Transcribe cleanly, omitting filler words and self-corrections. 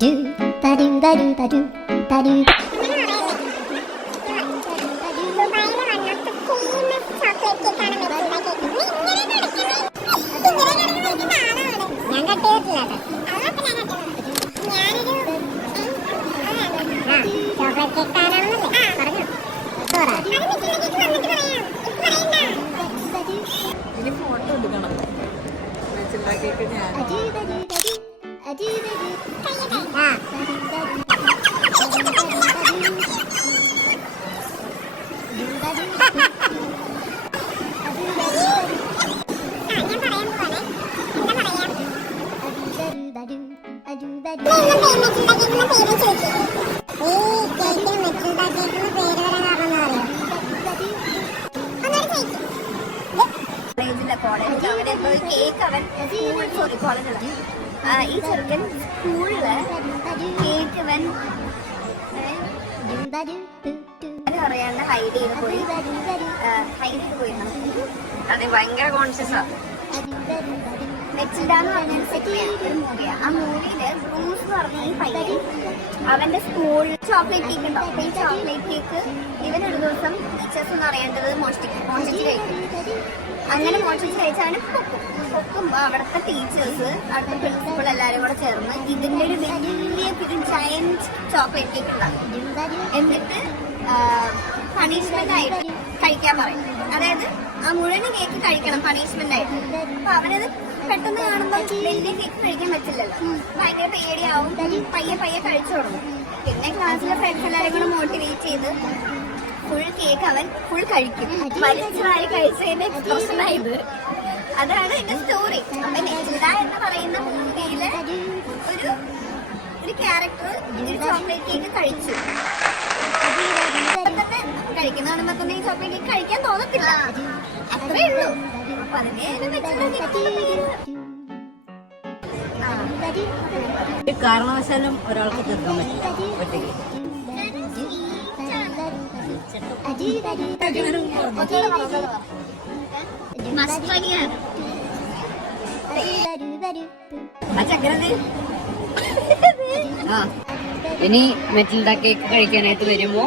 do ba do ba do ba do ba do. ഇനി photo എടുക്കണം. വെച്ചുണ്ടാക്കിയൊക്കെ ഞാൻ ഈ ചെറുക്കൻ സ്കൂളില് കേക്ക് അറിയാണ്ട് ഹൈഡ് ചെയ്ത് പോയിരുന്നു. അതെ, ഭയങ്കര കോൺഷ്യസാ. മെറ്റിൽഡ എന്ന് പറഞ്ഞ ഒരു മൂവിയാ. ആ മൂവിയില് ബ്രൂസ് എന്ന് പറഞ്ഞ ഈ പയ്യൻ അവന്റെ സ്കൂളിൽ ചോക്ലേറ്റ് കേക്ക് ഉണ്ടാവും. അപ്പൊ ഈ ചോക്ലേറ്റ് കേക്ക് ഇവനൊരു ദിവസം ടീച്ചേഴ്സ് ഒന്നും അറിയേണ്ടത് മോഷ്ടിച്ച് കഴിക്കും. അങ്ങനെ മോഷ്ടിച്ച് കഴിച്ച് അവന് പൊക്കുമ്പോ അവിടുത്തെ ടീച്ചേഴ്സ്, അവിടുത്തെ പ്രിൻസിപ്പൾ എല്ലാരും കൂടെ ചേർന്ന് ഇതിന്റെ ഒരു വലിയ ജയന്റ് ചോക്ലേറ്റ് കേക്ക് ഉണ്ടാക്കും. എന്നിട്ട് പണിഷ്മെന്റ് ആയിട്ട് കഴിക്കാൻ പറയും. അതായത് ആ മുഴുവൻ കേക്ക് കഴിക്കണം പണിഷ്മെന്റ് ആയിട്ട്. അപ്പൊ അവനത് പെട്ടെന്ന് കാണുമ്പോൾ വലിയ കേക്ക് കഴിക്കാൻ പറ്റില്ലല്ലോ, ഭയങ്കര പേടിയാവും. പയ്യെ കഴിച്ചു തുടങ്ങും. പിന്നെ ക്ലാസ്സിലെ ഫ്രണ്ട്സ് എല്ലാരും കൂടെ മോട്ടിവേറ്റ് ചെയ്ത് ഫുൾ കേക്ക് അവൻ ഫുൾ കഴിക്കും. വലിച്ചവാരി കഴിച്ചതിന്റെ എക്സ്പ്രഷനായത്. അതാണ് എന്റെ സ്റ്റോറി. അപ്പൊ നെറ്റിൽഡ എന്ന് പറയുന്ന മൂവിയിലെ ഒരു ക്യാരക്ടർ ഒരു ചോക്ലേറ്റ് കേക്ക് കഴിച്ചു. തന്നെ കഴിക്കുന്ന കാണുമ്പോ ഈ ചോക്ലേറ്റ് കേക്ക് കഴിക്കാൻ തോന്നത്തില്ല, അത്രേ ഉള്ളൂ. അപ്പൊ അതിനെ കാരണവശാലും ഒരാൾക്ക് തീർക്കാൻ പറ്റില്ല ഒറ്റയ്ക്ക്. ഇനി മെറ്റിൽഡ കേക്ക് കഴിക്കാനായിട്ട് വരുമ്പോ